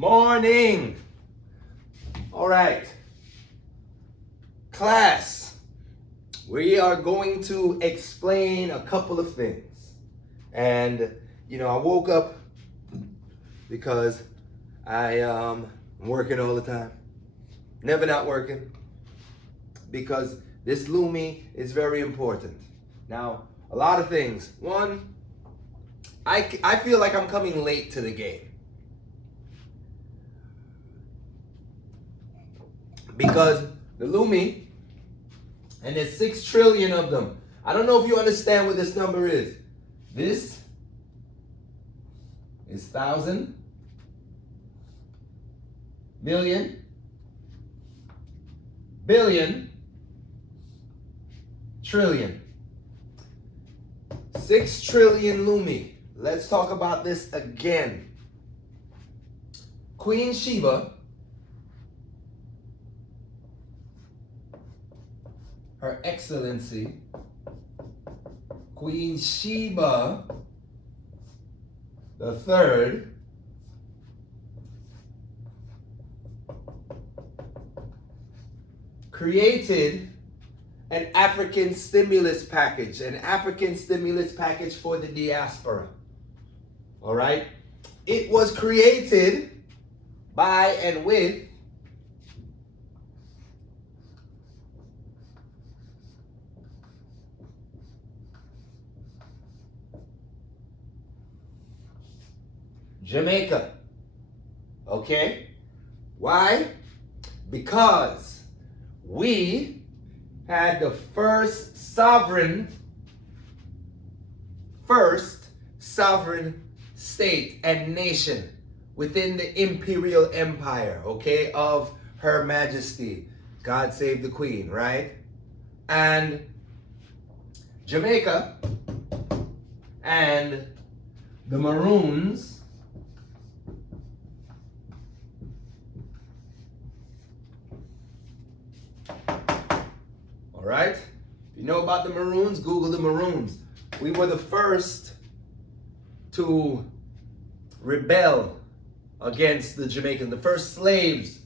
Morning. All right. Class, we are going to explain a couple of things. And, I woke up because I'm working all the time. Never not working. Because this LUMI is very important. Now, a lot of things. One, I feel like I'm coming late to the game. Because the LUMI, and there's 6 trillion of them. I don't know if you understand what this number is. This is 1,000, million, billion, trillion. 6 trillion LUMI. Let's talk about this again. Queen Sheba, Her Excellency, Queen Sheba the Third, created an African stimulus package for the diaspora. All right? It was created by and with Jamaica. Okay? Why? Because we had the first sovereign state and nation within the imperial empire, okay, of Her Majesty. God save the Queen, right? And Jamaica and the Maroons right? If you know about the Maroons, Google the Maroons. We were the first to rebel against the Jamaicans, the first slaves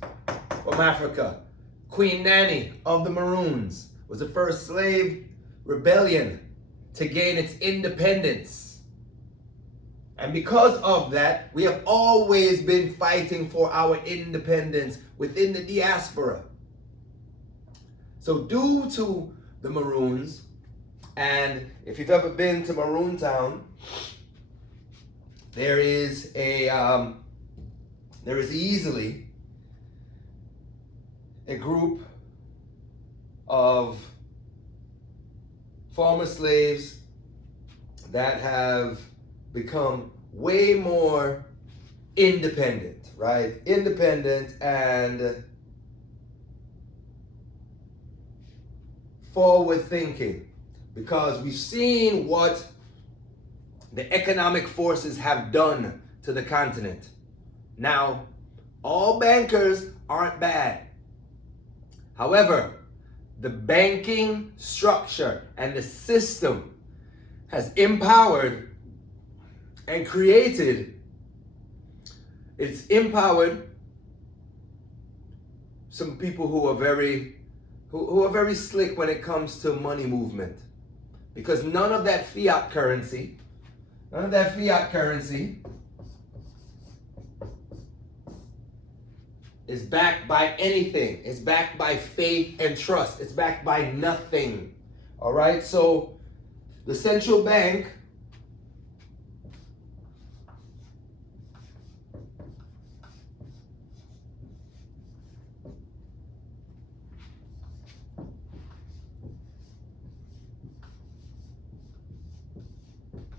from Africa. Queen Nanny of the Maroons was the first slave rebellion to gain its independence. And because of that, we have always been fighting for our independence within the diaspora. So due to the Maroons, and if you've ever been to Maroon Town, there is easily a group of former slaves that have become way more independent, right? Independent and forward thinking, because we've seen what the economic forces have done to the continent. Now, all bankers aren't bad. However, the banking structure and the system has empowered and created, it's empowered some people who are very slick when it comes to money movement. Because none of that fiat currency is backed by anything. It's backed by faith and trust. It's backed by nothing. All right? So the central bank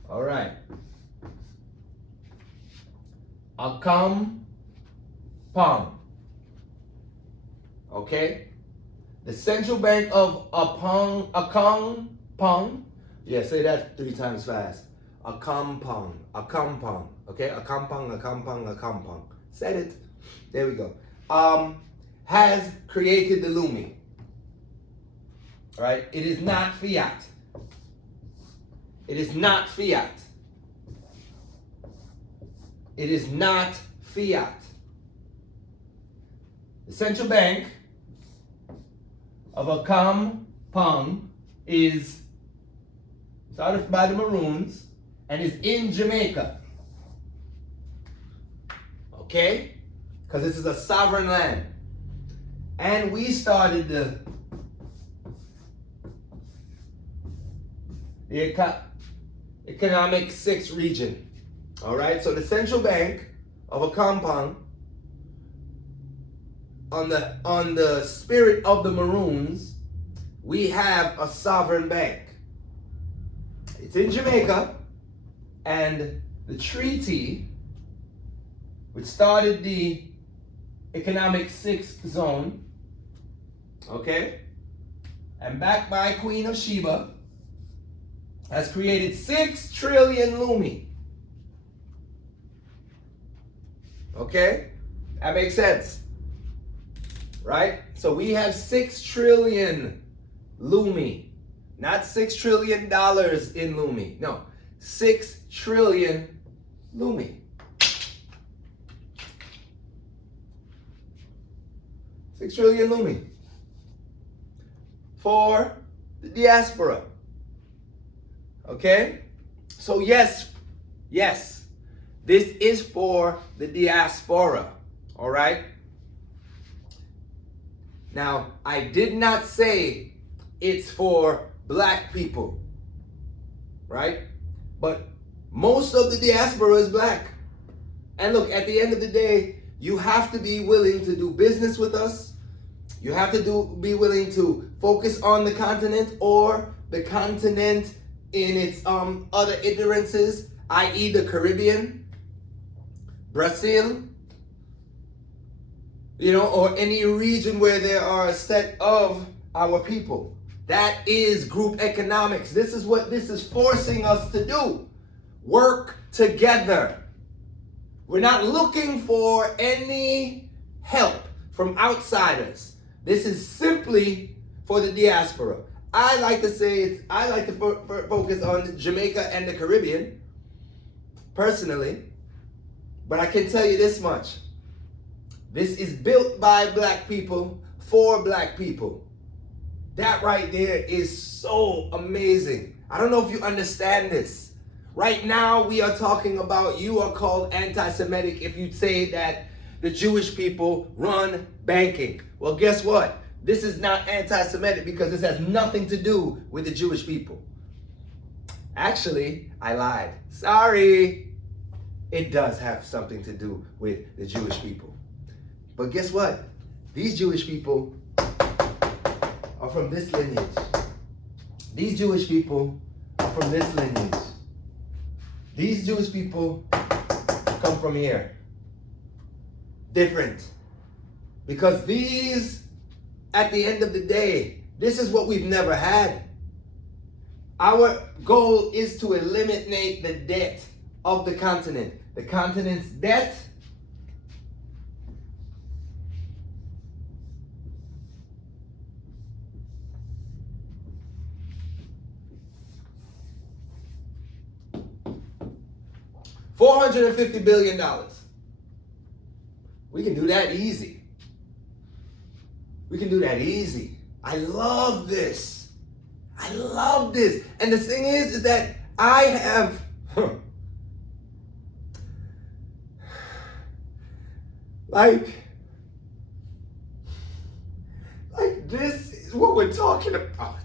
all right. Pong. Okay? The central bank of Pong. Yeah, say that 3 times fast. Pong. Okay? Pong. Said it. There we go. Has created the LUMI. All right? It is not fiat. It is not fiat. It is not fiat. The central bank of a compound is started by the Maroons and is in Jamaica. Okay? Because this is a sovereign land. And we started the economic sixth region. All right? So the central bank of a compound on the spirit of the Maroons, we have a sovereign bank. It's in Jamaica, and the treaty, which started the economic sixth zone, okay, and backed by Queen of Sheba, has created 6 trillion LUMI. Okay? That makes sense. Right? So we have 6 trillion LUMI. Not $6 trillion in LUMI. No. 6 trillion LUMI. 6 trillion LUMI. For the diaspora. Okay? So yes, this is for the diaspora. All right? Now, I did not say it's for black people, right? But most of the diaspora is black. And look, at the end of the day, you have to be willing to do business with us. You have to be willing to focus on the continent, or the continent in its other iterances, i.e. the Caribbean, Brazil, or any region where there are a set of our people. That is group economics. This is what this is forcing us to do. Work together. We're not looking for any help from outsiders. This is simply for the diaspora. I like to focus on Jamaica and the Caribbean, personally. But I can tell you this much. This is built by black people, for black people. That right there is so amazing. I don't know if you understand this. Right now we are talking about, you are called anti-Semitic if you say that the Jewish people run banking. Well, guess what? This is not anti-Semitic because this has nothing to do with the Jewish people. Actually, I lied. Sorry. It does have something to do with the Jewish people. But guess what? These Jewish people are from this lineage. These Jewish people are from this lineage. These Jewish people come from here. Different. Because these, at the end of the day, this is what we've never had. Our goal is to eliminate the debt of the continent. The continent's debt $450 billion. We can do that easy. We can do that easy. I love this. I love this. And the thing is that I have like this is what we're talking about.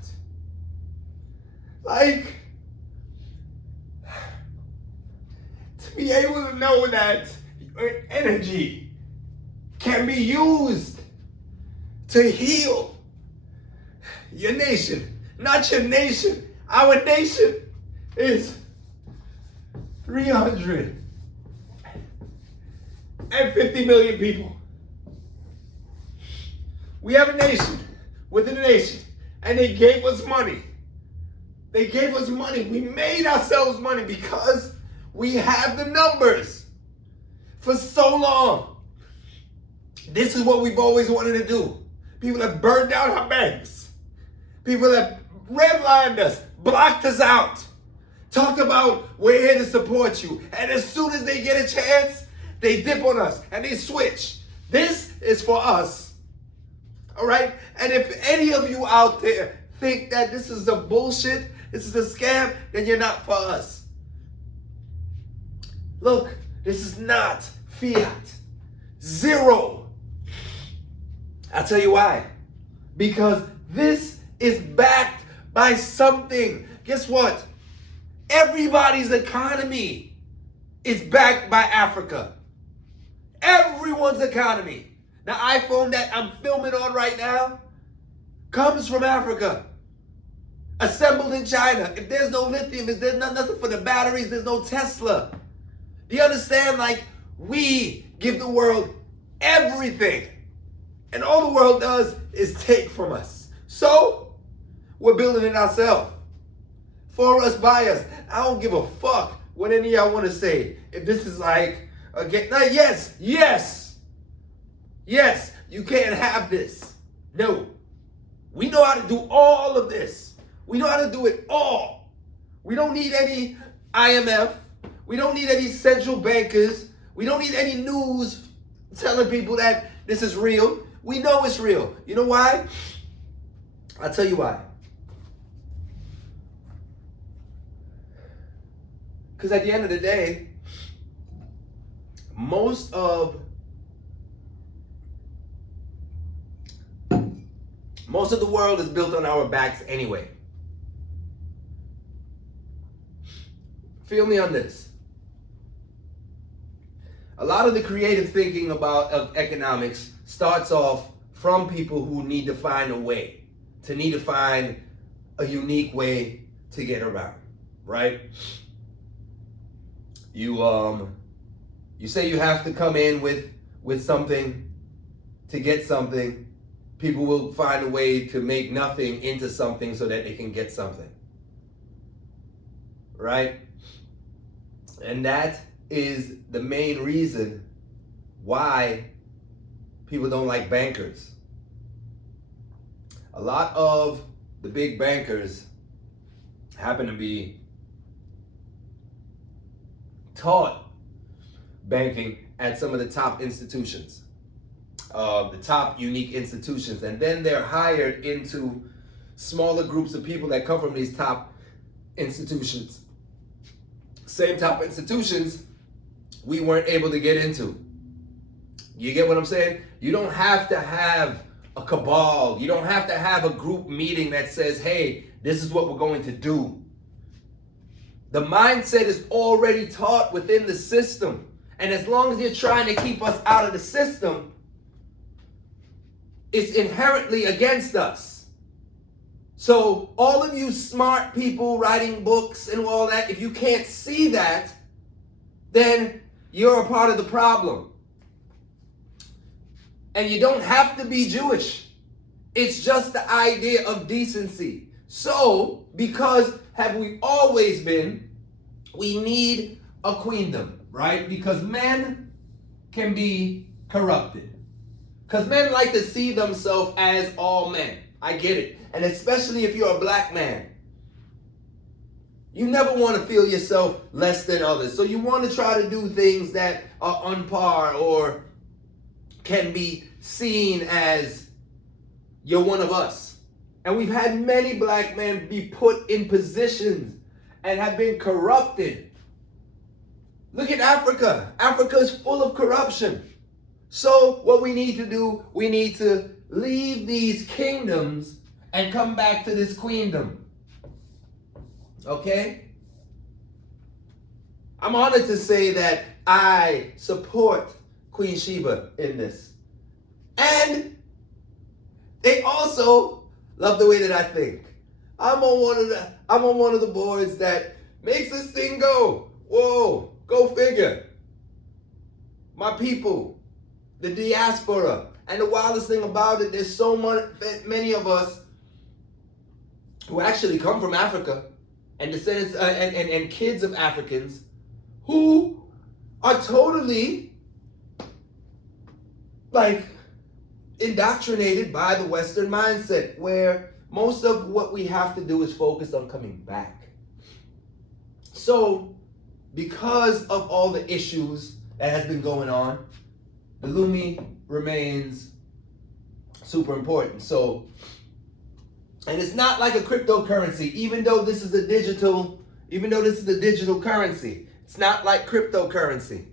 Like, to be able to know that your energy can be used to heal your nation. Not your nation. Our nation is 350 million people. We have a nation within a nation, and they gave us money. They gave us money. We made ourselves money because we have the numbers for so long. This is what we've always wanted to do. People have burned down our banks. People have redlined us, blocked us out, talked about, we're here to support you. And as soon as they get a chance, they dip on us and they switch. This is for us All right? And if any of you out there think that this is a bullshit, this is a scam, then you're not for us. Look, this is not fiat. Zero. I'll tell you why. Because this is backed by something. Guess what? Everybody's economy is backed by Africa. Everyone's economy. The iPhone that I'm filming on right now comes from Africa. Assembled in China. If there's no lithium, if there's nothing for the batteries, there's no Tesla. Do you understand? Like, we give the world everything. And all the world does is take from us. So, we're building it ourselves. For us, by us. I don't give a fuck what any of y'all want to say. If this is like, again, now, yes, you can't have this. No. We know how to do all of this. We know how to do it all. We don't need any IMF. We don't need any central bankers. We don't need any news telling people that this is real. We know it's real. You know why? I'll tell you why. Because at the end of the day, most of the world is built on our backs anyway. Feel me on this. A lot of the creative thinking of economics starts off from people who need to find a way, need to find a unique way to get around, right? You say you have to come in with something to get something. People will find a way to make nothing into something so that they can get something, right? And that is the main reason why people don't like bankers. A lot of the big bankers happen to be taught banking at some of the top institutions, the top unique institutions, and then they're hired into smaller groups of people that come from these top institutions. Same top institutions we weren't able to get into. You get what I'm saying? You don't have to have a cabal. You don't have to have a group meeting that says, hey, this is what we're going to do. The mindset is already taught within the system. And as long as you're trying to keep us out of the system, it's inherently against us. So all of you smart people writing books and all that, if you can't see that, then you're a part of the problem. And you don't have to be Jewish. It's just the idea of decency. So, because have we always been, we need a queendom, right? Because men can be corrupted. Because men like to see themselves as all men. I get it. And especially if you're a black man. You never want to feel yourself less than others. So you want to try to do things that are on par or can be seen as you're one of us. And we've had many black men be put in positions and have been corrupted. Look at Africa. Africa is full of corruption. So what we need to do, we need to leave these kingdoms and come back to this queendom. Okay? I'm honored to say that I support Queen Sheba in this. And they also love the way that I think. I'm on one of the boards that makes this thing go. Whoa, go figure. My people, the diaspora. And the wildest thing about it, there's so many of us who actually come from Africa and descendants and kids of Africans who are totally like indoctrinated by the Western mindset, where most of what we have to do is focus on coming back. So because of all the issues that has been going on, the LUMI remains Super important. So, and it's not like a cryptocurrency, even though this is a digital currency. It's not like cryptocurrency.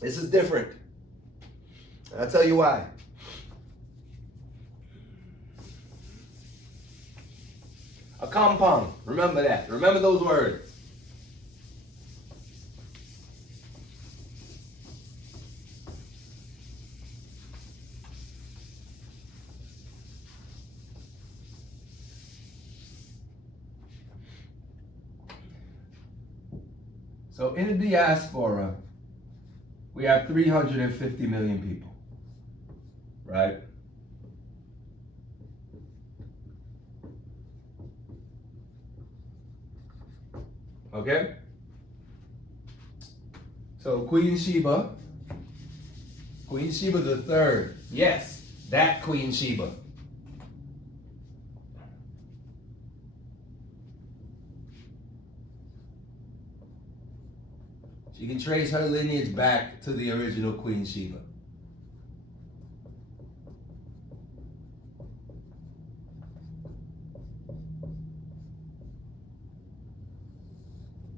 This is different. I'll tell you why. A compound. Remember that. Remember those words. So in the diaspora, we have 350 million people, right? Okay? So Queen Sheba the third. Yes, that Queen Sheba. She can trace her lineage back to the original Queen Sheba.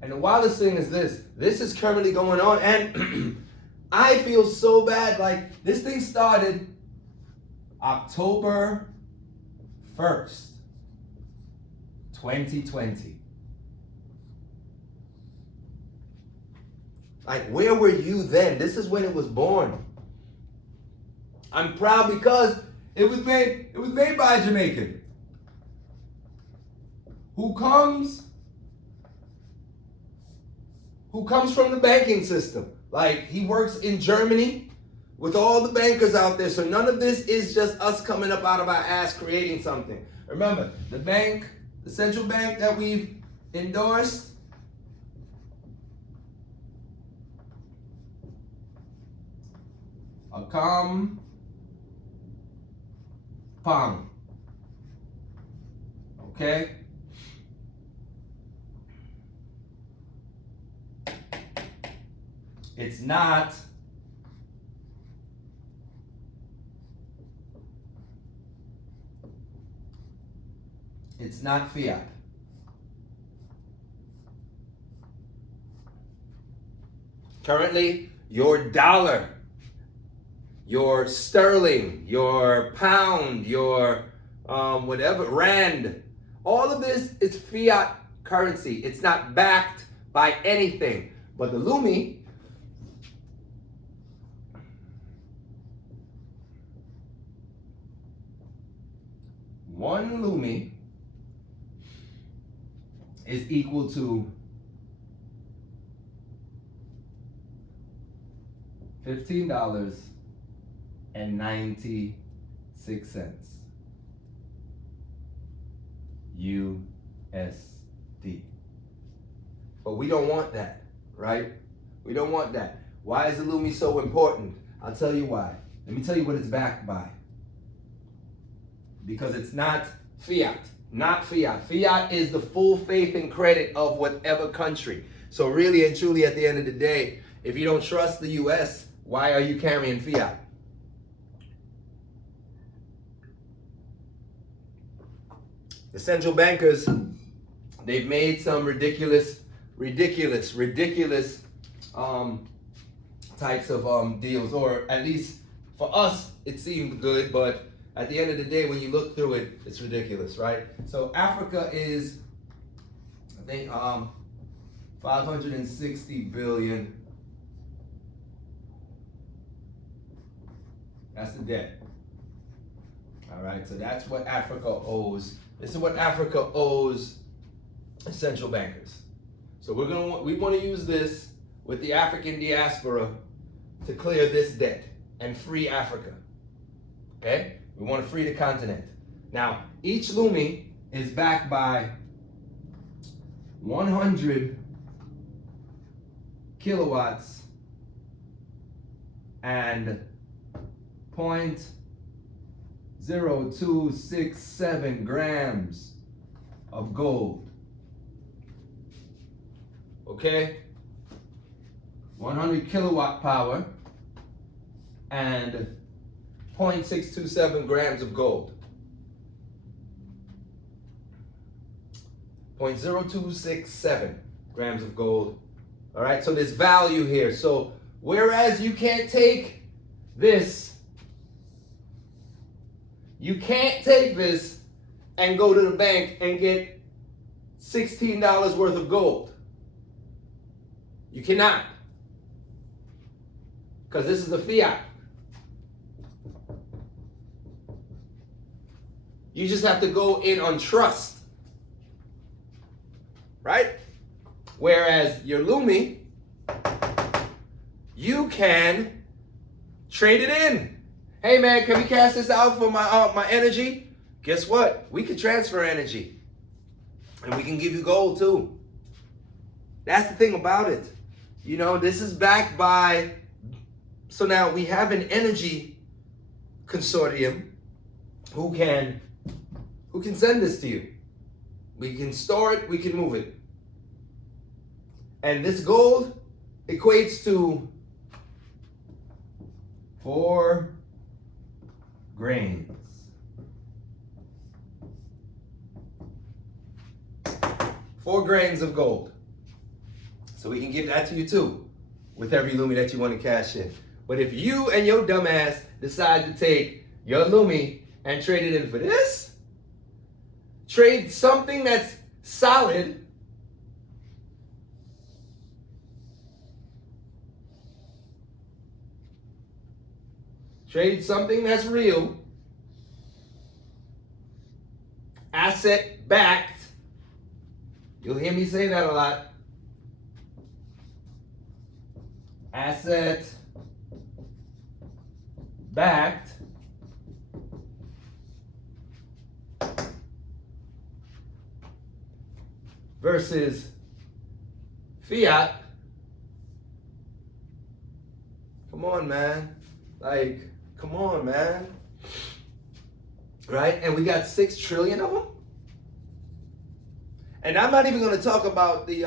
And the wildest thing is this is currently going on, and I feel so bad. Like, this thing started October 1st, 2020. Like, where were you then? This is when it was born. I'm proud because it was made by a Jamaican who comes from the banking system. Like, he works in Germany with all the bankers out there. So none of this is just us coming up out of our ass creating something. Remember, the central bank that we've endorsed, a compound. Okay? It's not fiat. Currently, your dollar, your sterling, your pound, your whatever, rand, all of this is fiat currency. It's not backed by anything. But the LUMI, one LUMI is equal to $15.96 USD. But we don't want that, right? We don't want that. Why is the LUMI so important? I'll tell you why. Let me tell you what it's backed by. Because it's not fiat. Not fiat. Fiat is the full faith and credit of whatever country. So really and truly, at the end of the day, if you don't trust the US, why are you carrying fiat? The central bankers, they've made some ridiculous types of deals, or at least for us, it seemed good, but at the end of the day, when you look through it, it's ridiculous, right? So Africa is, I think, 560 billion. That's the debt. All right, so that's what Africa owes. This is what Africa owes central bankers. So we want to use this with the African diaspora to clear this debt and free Africa. Okay? We want to free the continent. Now, each LUMI is backed by 100 kilowatts and 0.0267 grams of gold. Okay? 100 kilowatt power and 0.627 grams of gold. 0.0267 grams of gold. All right, so there's value here. So whereas you can't take this, and go to the bank and get $16 worth of gold. You cannot. Because this is a fiat. You just have to go in on trust. Right? Whereas your LUMI, you can trade it in. Hey man, can we cash this out for my energy? Guess what? We can transfer energy. And we can give you gold too. That's the thing about it. You know, this is backed by, so now we have an energy consortium who can send this to you. We can store it, we can move it. And this gold equates to 4 grains. 4 grains of gold. So we can give that to you too, with every LUMI that you want to cash in. But if you and your dumbass decide to take your LUMI and trade it in for this, trade something that's solid, trade something that's real, asset backed. You'll hear me say that a lot. Asset backed versus fiat. Come on, man. Like, come on, man. Right? And we got 6 trillion of them. And I'm not even going to talk about the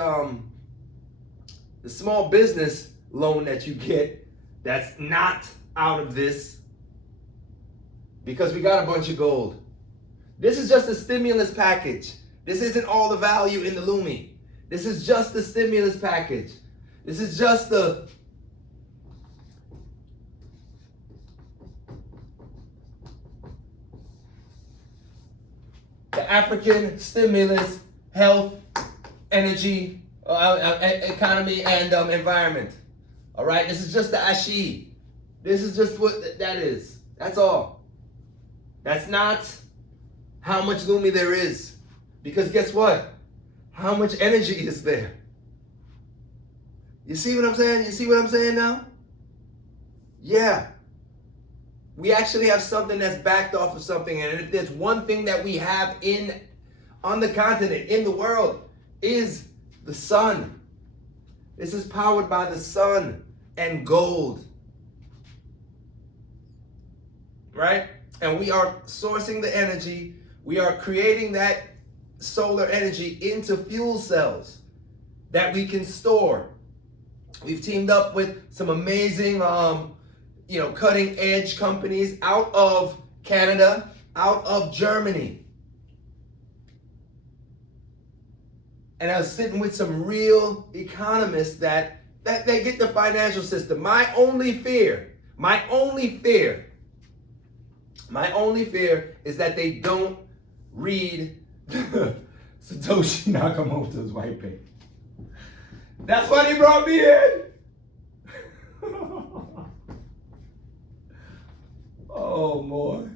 small business loan that you get that's not out of this, because we got a bunch of gold. This is just a stimulus package. This isn't all the value in the LUMI. This is just the stimulus package. This is just the African stimulus, health, energy, economy, and environment. All right, this is just the ashi. This is just what that is. That's all. That's not how much LUMI there is. Because guess what? How much energy is there? You see what I'm saying? You see what I'm saying now? Yeah. We actually have something that's backed off of something. And if there's one thing that we have on the continent, in the world, is the sun. This is powered by the sun and gold. Right? And we are sourcing the energy. We are creating that solar energy into fuel cells that we can store. We've teamed up with some amazing, cutting edge companies out of Canada, out of Germany. And I was sitting with some real economists that they get the financial system. My only fear is that they don't read Satoshi Nakamoto's white paper. That's why they brought me in. Oh, boy.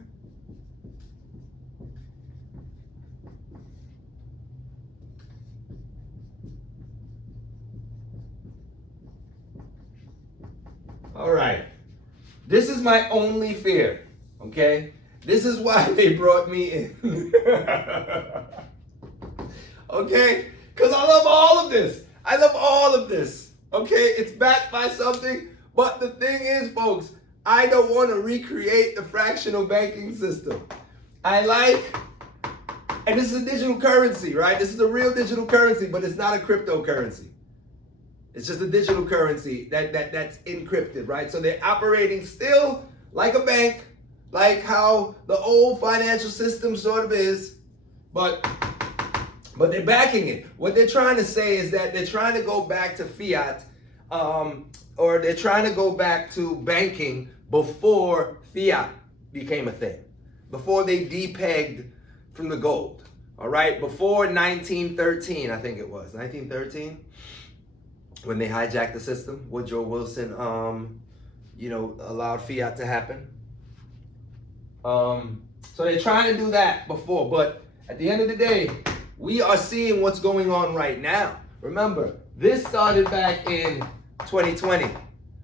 All right. This is my only fear, okay? This is why they brought me in. Okay? Because I love all of this. I love all of this. Okay? It's backed by something. But the thing is, folks, I don't want to recreate the fractional banking system. And this is a digital currency, right? This is a real digital currency, but it's not a cryptocurrency. It's just a digital currency that's encrypted, right? So they're operating still like a bank, like how the old financial system sort of is, but they're backing it. What they're trying to say is that they're trying to go back to fiat, or they're trying to go back to banking before fiat became a thing, before they depegged from the gold. All right, before 1913, I think it was 1913, when they hijacked the system. Woodrow Wilson, allowed fiat to happen. So they're trying to do that before, but at the end of the day, we are seeing what's going on right now. Remember, this started back in 2020.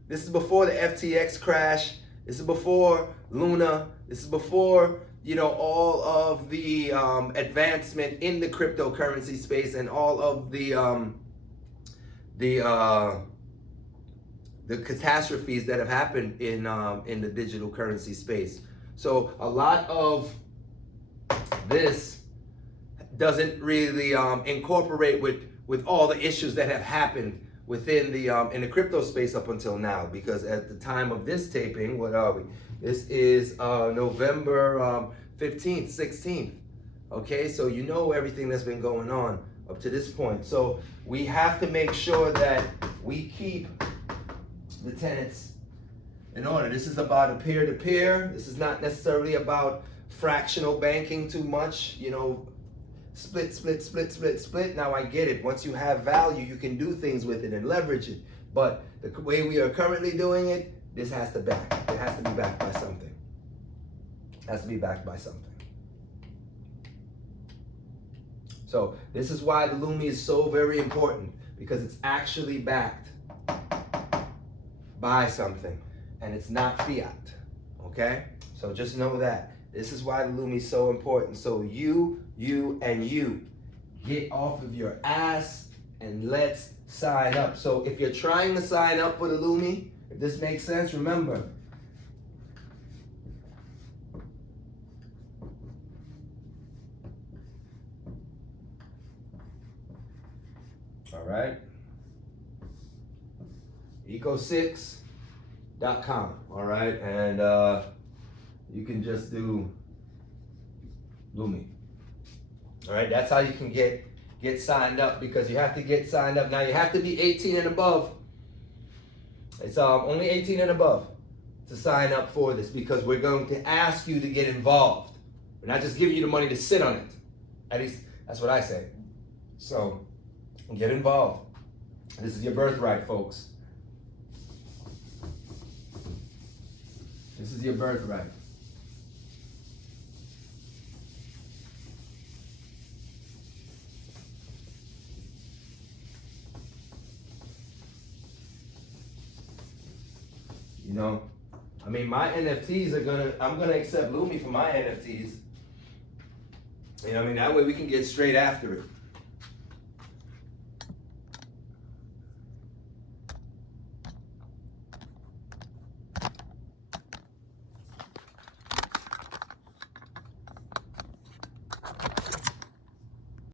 This is before the FTX crash. This is before Luna. This is before, all of the advancement in the cryptocurrency space and all of the catastrophes that have happened in the digital currency space. So a lot of this doesn't really incorporate with all the issues that have happened within the in the crypto space up until now. Because at the time of this taping, what are we? This is November 15th, 16th. Okay, so everything that's been going on up to this point. So we have to make sure that we keep the tenants in order. This is about a peer-to-peer. This is not necessarily about fractional banking too much, split. Now I get it. Once you have value, you can do things with it and leverage it. But the way we are currently doing it, this has to be backed by something. It has to be backed by something. So this is why the LUMI is so very important, because it's actually backed by something and it's not fiat. Okay? So just know that. This is why the LUMI is so important. So you get off of your ass and let's sign up. So if you're trying to sign up for the LUMI, if this makes sense, remember, all right, eco6.com, all right, and you can just do LUMI. All right, that's how you can get signed up, because you have to get signed up. Now you have to be 18 and above. It's only 18 and above to sign up for this, because we're going to ask you to get involved. We're not just giving you the money to sit on it. At least that's what I say. So get involved. This is your birthright, folks. This is your birthright. My NFTs I'm gonna accept LUMI for my NFTs. That way we can get straight after it.